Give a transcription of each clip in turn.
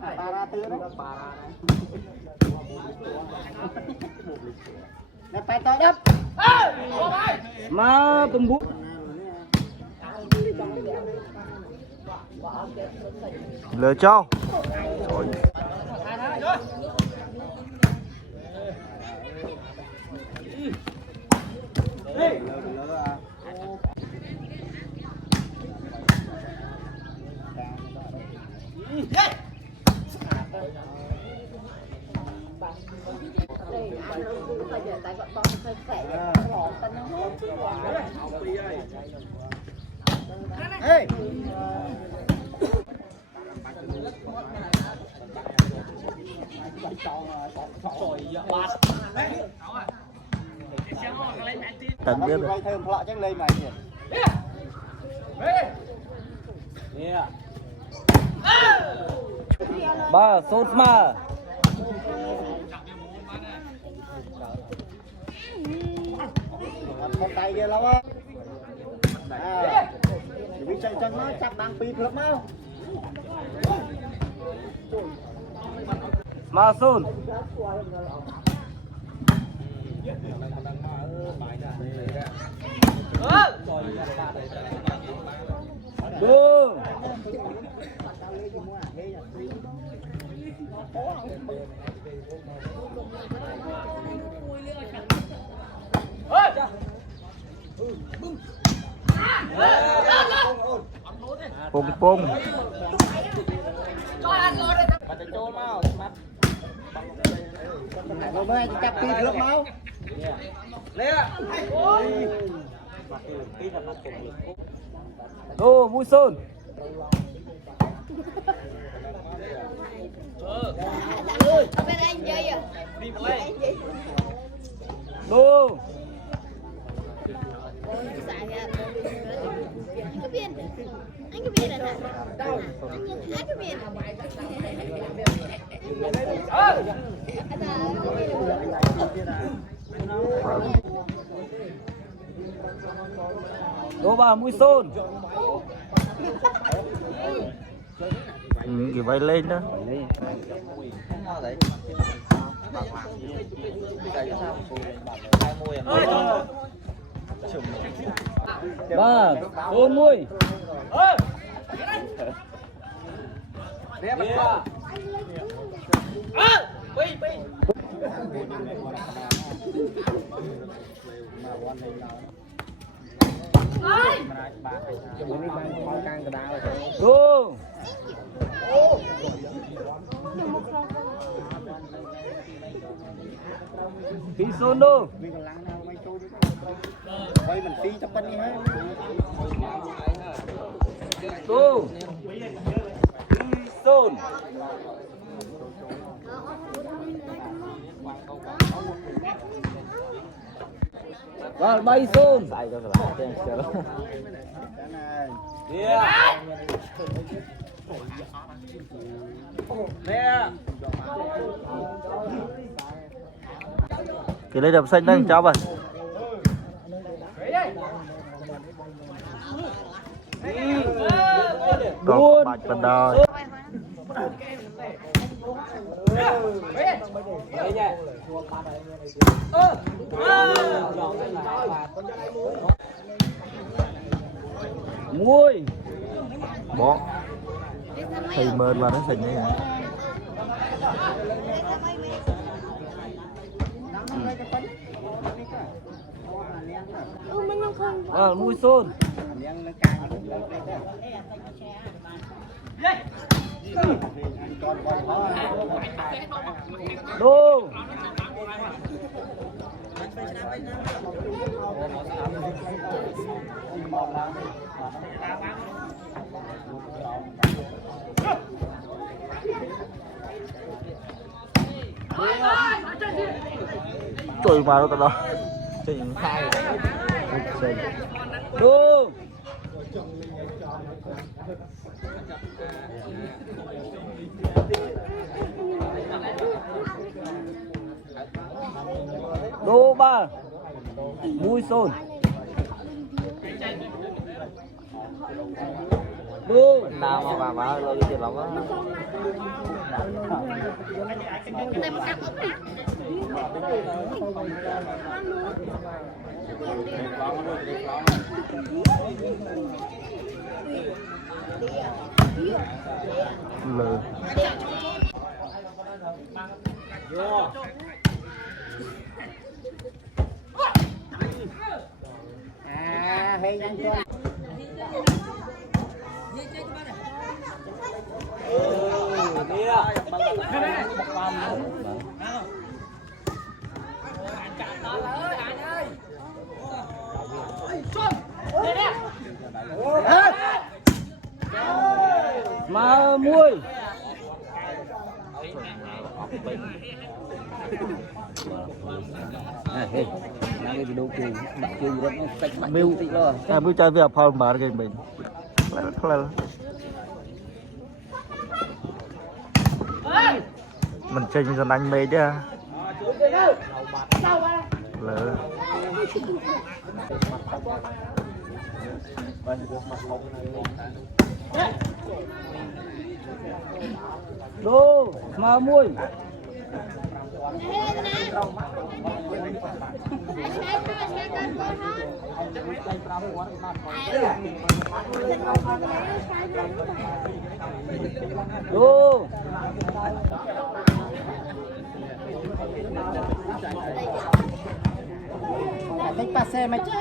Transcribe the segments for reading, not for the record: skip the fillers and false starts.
Para tư đấy. Đập phải to đập. Mà tùm bút. Lừa cho. Hey. Tận biết Quay thêm lọ chắc lên mày kìa. Ba sốt mà. Con tay kia lâu á. Vì chạy chân nó chắc đang pin lắm không? Mà sôn. Đường. Pung pung. Rồi mới chắc pin lắm không? Đồ vui sơn. Bên anh chơi à? Đồ. Anh có biết là anh có biết Đồ bà mũi sơn. Cái vai lên đó. Ba sơn mũi. Đồ. Phi sơn đồ. Quay mình phi trong bên đi ha. Đồ. Phi sơn. Và bay sơn. Cái lấy đập xanh đang cháu vậy. Còn bạch phần đời. Muôi. Bỏ. Thầy mơn vào nó xanh này. Mũi sơn. Đồ. Trời mà đâu đó. Trình khai. Đồ. Đồ ba. Mũi sơn. đô nào mà bà lo cái chuyện lắm á. Này mà cặp ốc nè. Lờ. À hay nhanh cho mà muôi hey cái video kia bạn chơi gì đó nó tách bạn Miu tí lo miu chơi về phao mà cái mình. Mình chơi mình đánh mê chứ. Lỡ. đô mà muôi đô thích passe mà chứ.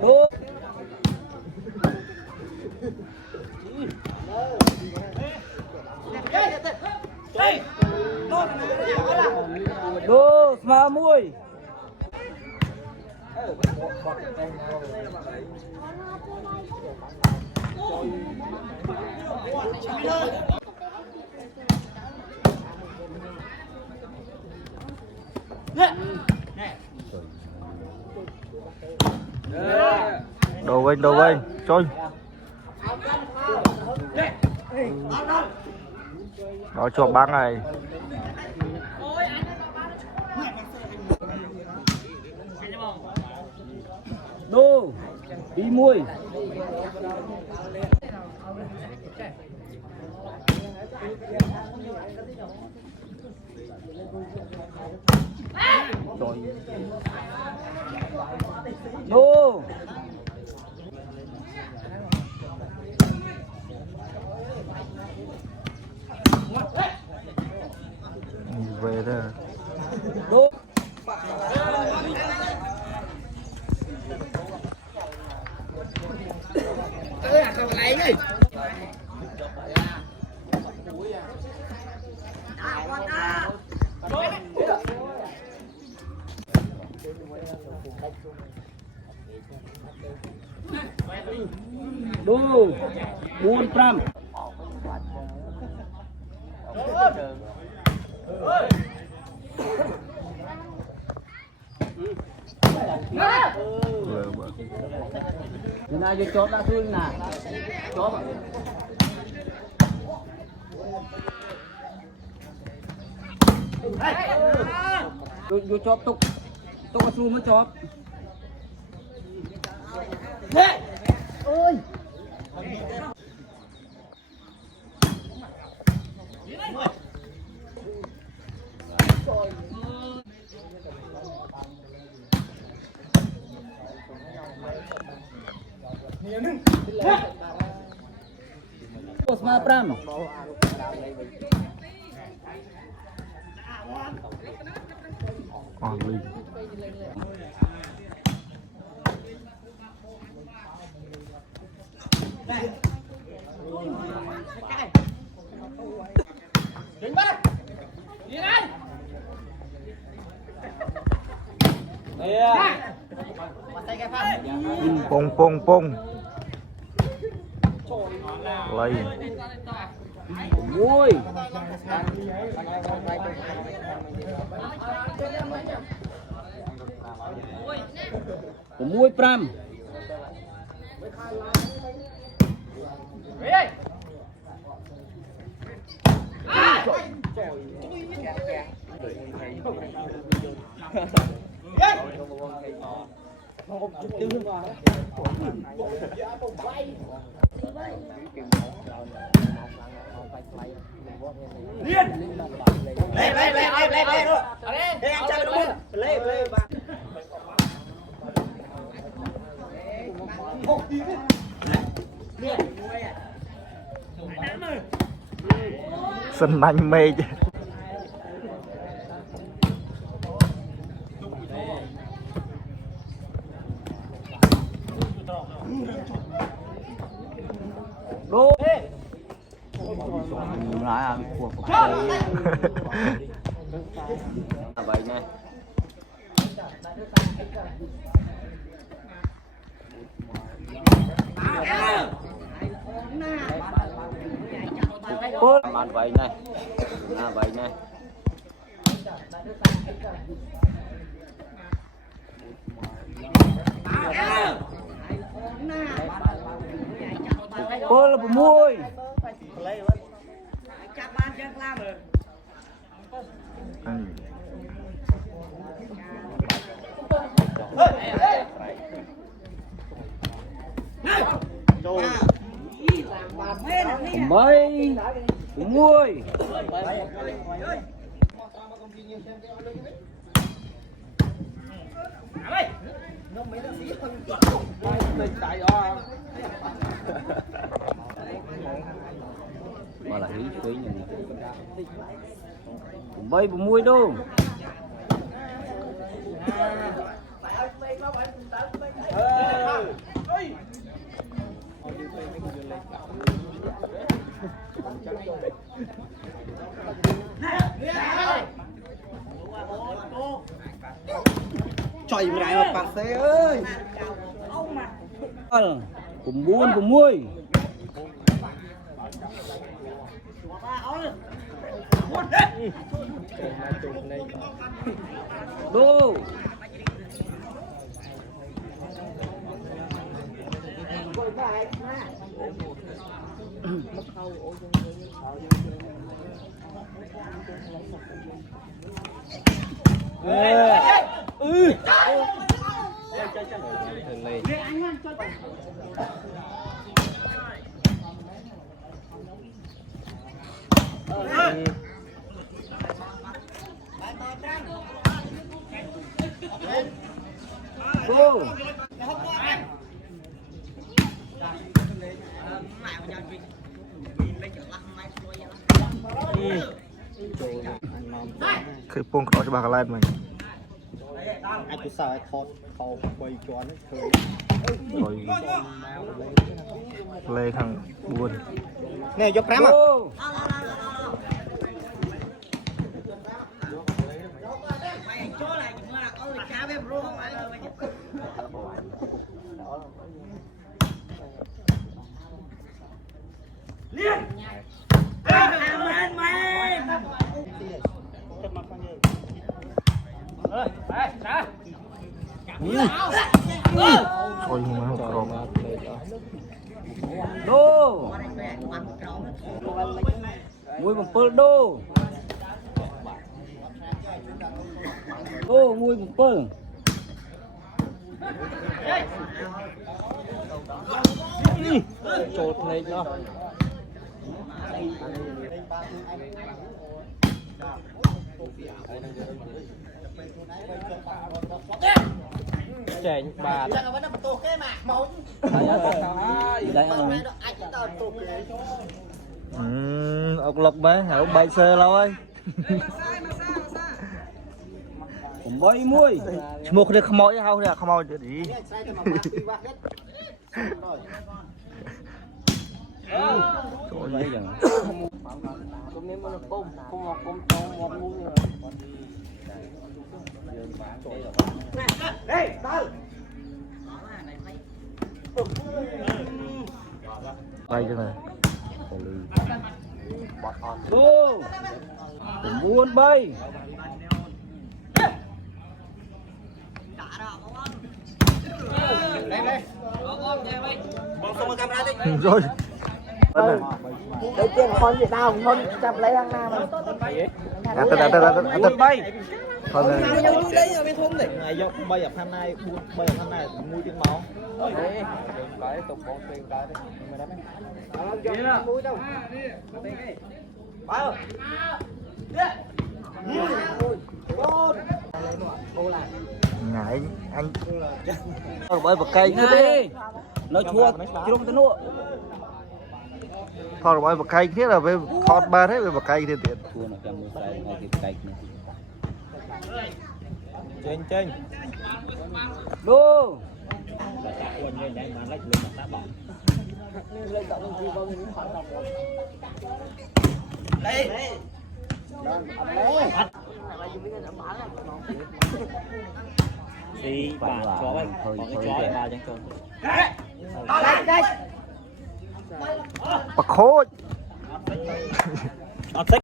đô đô mà muôi Đầu anh, chơi. Nó cho băng này. đô đi muôi đô Về đó. đô đô buôn pram Lờ bờ. thế nào vô chót đã thương nè chót vô chót tục tục có xu mới chót ôi Osma Pram Ly. Pong. Lấy. muôi muôi Pram sân anh mê chứ. Đô lại à cuộc vậy này ăn vậy này vậy này cô là mui mấy mui mà là hí phí nhỉ bay bù mui đâu trời mày mà bạc xe ơi cùng buôn cùng muôi đô Go. Khởi pong khó cho bà cái lại mình. anh cứ sợ thọt khâu quay cho nó cười Rồi lê thằng buồn. nè giúp rắm à Thôi mà không Đô mui bằng pơ đô mui bằng pơ chột này cho chèn bà đấy ông lộc mấy ông bay xe lâu ơi cũng bơi muôi một cái không mỏi hao không mỏi đi trời ơi giờ bay cho này đô muốn bay rồi Đấy tiền con Việt Nam con chập lấy thằng nào mà Thôi này. Này do bây giờ hôm nay bây giờ hôm nay mua tiếng máu cái tục bóng tiền cái đấy mày đáp mua đâu bao Ngại anh bởi bậc cây này nó chua chưa có nữa thôi bởi bậc cây thế là về thọt ba thế về bậc cây thì tiện chua nó cầm cái ngay cái cây này trên đô thì bà chó ấy còn cái chó này bà chẳng chó bậc khối